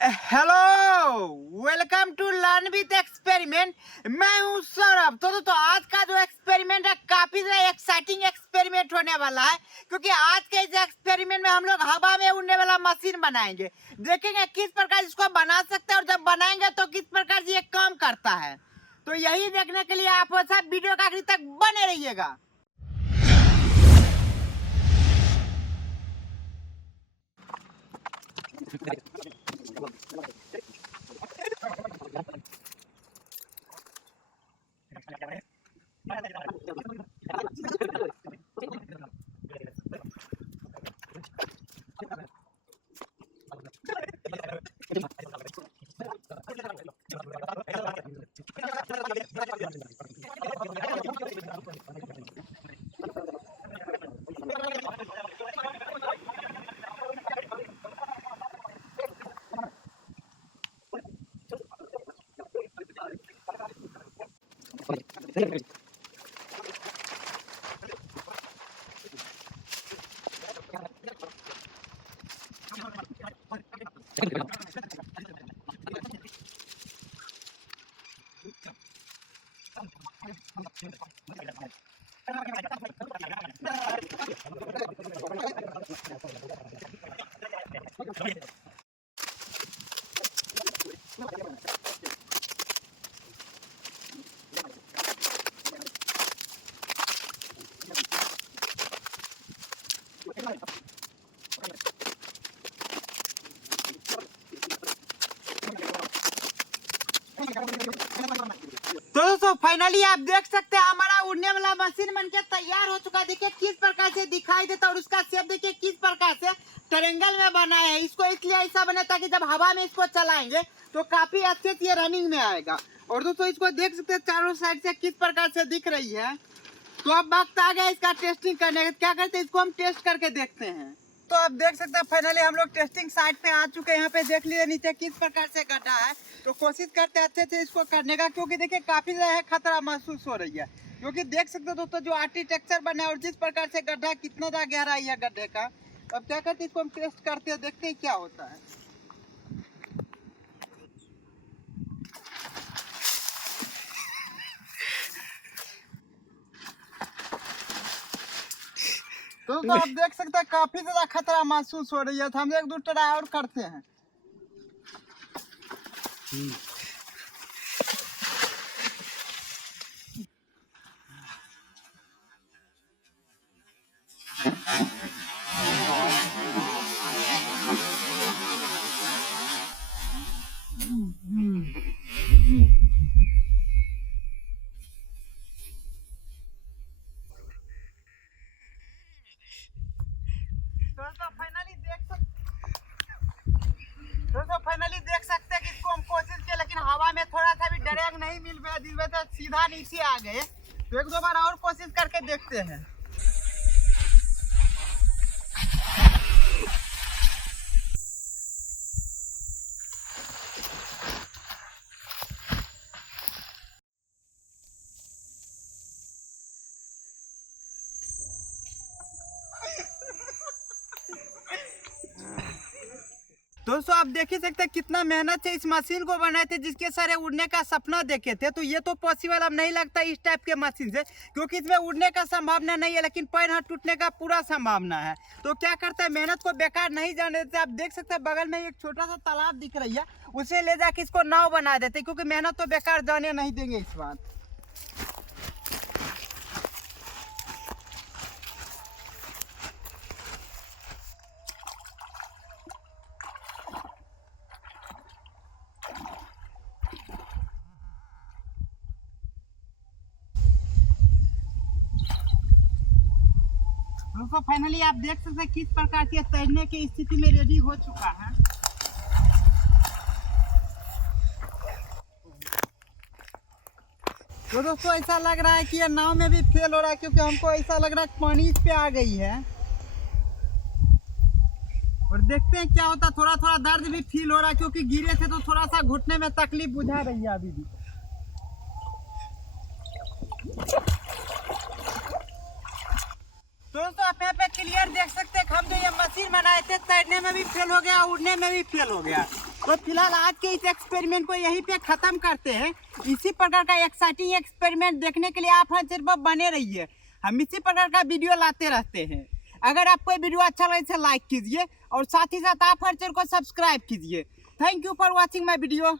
Hello, welcome to learn with experiment. मैं हूं सौरभ। तो आज का जो एक्सपेरिमेंट है काफी एक्साइटिंग एक्सपेरिमेंट होने वाला है, क्योंकि आज के इस एक्सपेरिमेंट में हम लोग हवा में उड़ने वाला मशीन बनाएंगे। देखेंगे किस प्रकार इसको बना सकते हैं और जब बनाएंगे तो किस प्रकार ये काम करता है। तो यही देखने के लिए आप सब वीडियो का आखिर तक बने रहिएगा। तो दोस्तों फाइनली आप देख सकते हैं हमारा उड़ने वाला मशीन बनके तैयार हो चुका है। देखिए किस प्रकार से दिखाई देता है और उसका शेप देखिए किस प्रकार से ट्रायंगल में बना है। इसको इसलिए ऐसा बना ताकि जब हवा में इसको चलाएंगे तो काफी अच्छे से ये रनिंग में आएगा। और दोस्तों इसको देख सकते हैं चारों साइड से किस प्रकार से दिख रही है। तो अब वक्त आ गया इसका टेस्टिंग करने का। क्या करते हैं इसको हम टेस्ट करके देखते हैं। तो आप देख सकते हैं फाइनली हम लोग टेस्टिंग साइट पे आ चुके हैं। यहाँ पे देख लीजिए नीचे किस प्रकार से गड्ढा है। तो कोशिश करते हैं अच्छे से इसको करने का, क्योंकि देखिए काफी ज्यादा खतरा महसूस हो रही है। क्योंकि देख सकते हो दोस्तों जो आर्किटेक्चर बना है और जिस प्रकार से गड्ढा कितना ज्यादा गहराई है गड्ढे का। अब क्या करते हैं इसको हम टेस्ट करते हैं, देखते हैं क्या होता है। तो आप देख सकते हैं काफी ज्यादा खतरा महसूस हो रही है। तो हम एक दो ट्राई और करते हैं। दोस्तों फाइनली देख सकते हैं कि इसको हम कोशिश किए, लेकिन हवा में थोड़ा सा भी ड्रैग नहीं मिल पाया, जिस वजह से सीधा नीचे आ गए। तो एक दो बार और कोशिश करके देखते हैं। दोस्तों आप देख ही सकते हैं कितना मेहनत से इस मशीन को बनाए थे, जिसके सारे उड़ने का सपना देखे थे। तो ये तो पॉसिबल अब नहीं लगता इस टाइप के मशीन से, क्योंकि इसमें उड़ने का संभावना नहीं है, लेकिन पैर हाथ टूटने का पूरा संभावना है। तो क्या करता है मेहनत को बेकार नहीं जाने देते। आप देख सकते हैं बगल में एक छोटा सा तालाब दिख रही है, उसे ले जाके इसको नाव बना देते, क्योंकि मेहनत तो बेकार जाने नहीं देंगे इस बार। दोस्तों फाइनली आप देख सकते हैं किस प्रकार से तैरने की स्थिति में रेडी हो चुका है। तो दोस्तों ऐसा लग रहा है कि ये नाव में भी फेल हो रहा है, क्योंकि हमको ऐसा लग रहा है पानी इस पे आ गई है। और देखते हैं क्या होता है। थोड़ा थोड़ा दर्द भी फील हो रहा है, क्योंकि गिरे थे तो थोड़ा सा घुटने में तकलीफ बुझा रही है अभी भी। दोस्तों आप यहाँ पे क्लियर देख सकते हैं हम जो ये मशीन बनाए थे तैरने में भी फेल हो गया, उड़ने में भी फेल हो गया। तो तो फिलहाल आज के इस एक्सपेरिमेंट को यहीं पे ख़त्म करते हैं। इसी प्रकार का एक्साइटिंग एक्सपेरिमेंट देखने के लिए आप सिर्फ बने रहिए, हम इसी प्रकार का वीडियो लाते रहते हैं। अगर आपको वीडियो अच्छा लगे तो लाइक कीजिए और साथ ही साथ आप हर चैनल को सब्सक्राइब कीजिए। Thank you for watching my video.